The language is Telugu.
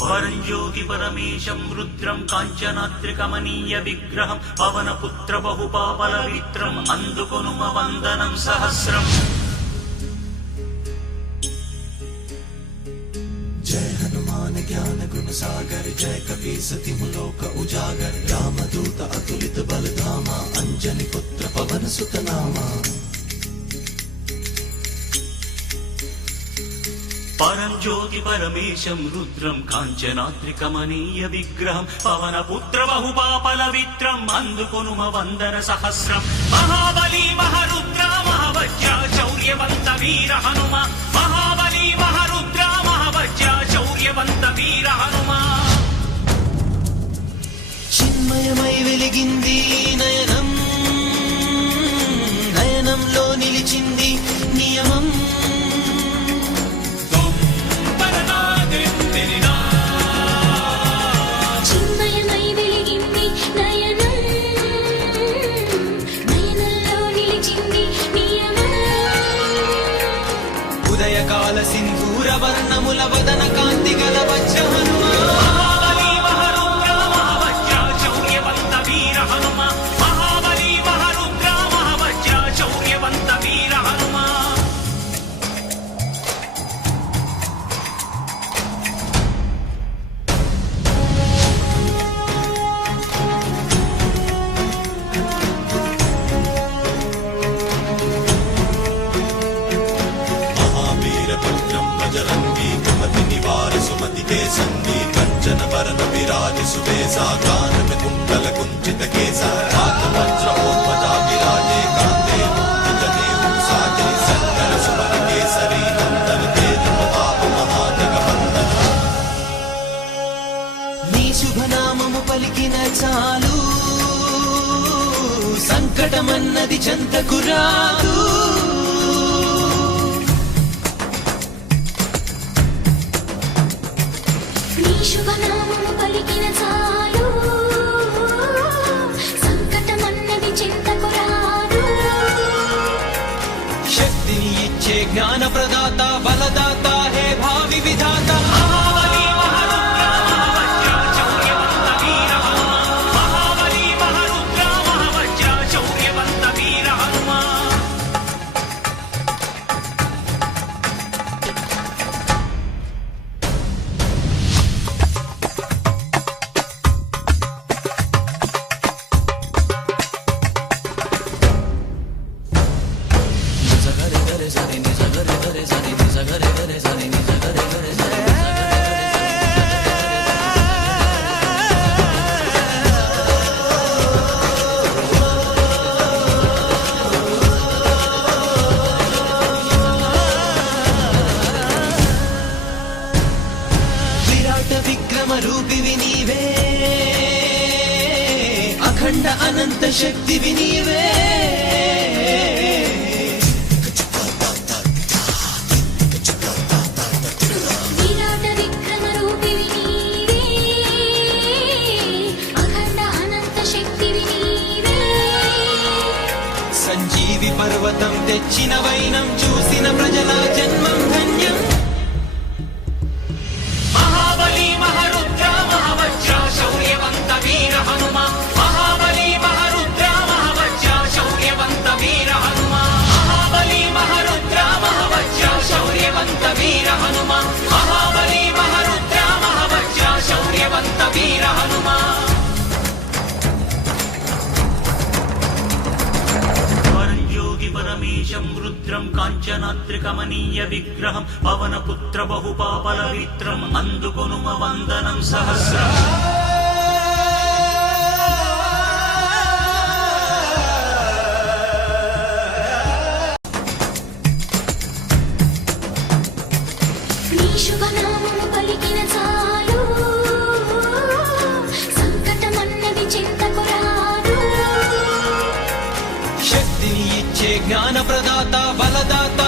పరంజ్యోతి పరమేశం రుద్రం కాంచనాద్రికమనీయ విగ్రహం పవనపుత్ర బహుపాపల విత్రం అందుకొనుమ వందనం సహస్రం. जय हनुमान ज्ञान गुण सागर जय कपी सति मुलोक उजागर रामदूत अतुलित बल धामा अंजनी पुत्र पवन सुत नामा. పరంజ్యోతి పరమేశం రుద్రం కాంచనాద్రికమనీయ విగ్రహం పవనపుత్ర బహుపాపల విత్రం అందుకొనుమ వందన సహస్రం. మహాబలి మహరుద్ర మహవజ్ర శౌర్యవంత వీర హనుమ మహాబలి మహరుద్ర మహవజ్ర శౌర్యవంత వీర హనుమ. చిన్మయమై వెలిగింది నయనం నయనంలో నిలిచింది నియమం. ఉదయకాల సింధూర వర్ణముల వదన కాంతి గల వజ్ర హనుమా. మహాబలి మహరుద్ర మహవజ్ర శౌర్యవంత వీర హనుమ మహాబలి మహరుద్ర మహవజ్ర శౌర్యవంత వీర హనుమ. बजरंगी कुमति निवार सुमति के संगी कंचन वरन विराज सुबेसा कानन कुंडल कुंचित केसा हाथ वज्र ध्वजा विराजे कांधे मुक्त जनेऊ साजे शंकर सुमन केसरी नंदन तेज प्रताप महाजगवंदन. నీ శుభనామము పలికిన చాలు సంకటమన్నది చెంతకు రాదు. శుభనామము పలికిన చాలు సంకటమన్నది చింతకు రాదు. శక్తిని ఇచ్చే జ్ఞాన ప్రదాత బలదాత హే భావి విధాత. మహాబలి మహరుద్ర మహవజ్ర శౌర్యవంత వీర హనుమ మహాబలి మహరుద్ర మహవజ్ర శౌర్యవంత వీర హనుమ. విక్రమ రూపివి నీవే అఖండ అనంత శక్తివి నీవే. విరాట విక్రమ రూపివి నీవే అఖండ అనంత శక్తివి నీవే. సంజీవి పర్వతం తెచ్చిన వైనం చూసిన ప్రజల జన్మం ధన్యం. మహాబలి మహరుద్ర మహవజ్ర శౌర్యవంత వీర హనుమ మహాబలి మహరుద్ర మహవజ్ర శౌర్యవంత వీర హనుమ మహాబలి మహరుద్ర మహవజ్ర శౌర్యవంత వీర హనుమ మహాబలి మహరుద్ర మహవజ్ర శౌర్యవంత వీర హనుమ. పరంజ్యోతి పరమేశం రుద్రం కాంచనాద్రికమనీయ విగ్రహం పవనపుత్ర బహుపాపల విత్రం అందుకొనుమ వందనం సహస్రం. నీ శుభనామము పలికిన చాలు సంకటమన్నది చింతకు రాదు. శక్తిని ఇచ్చే జ్ఞాన ప్రదాత బలదాత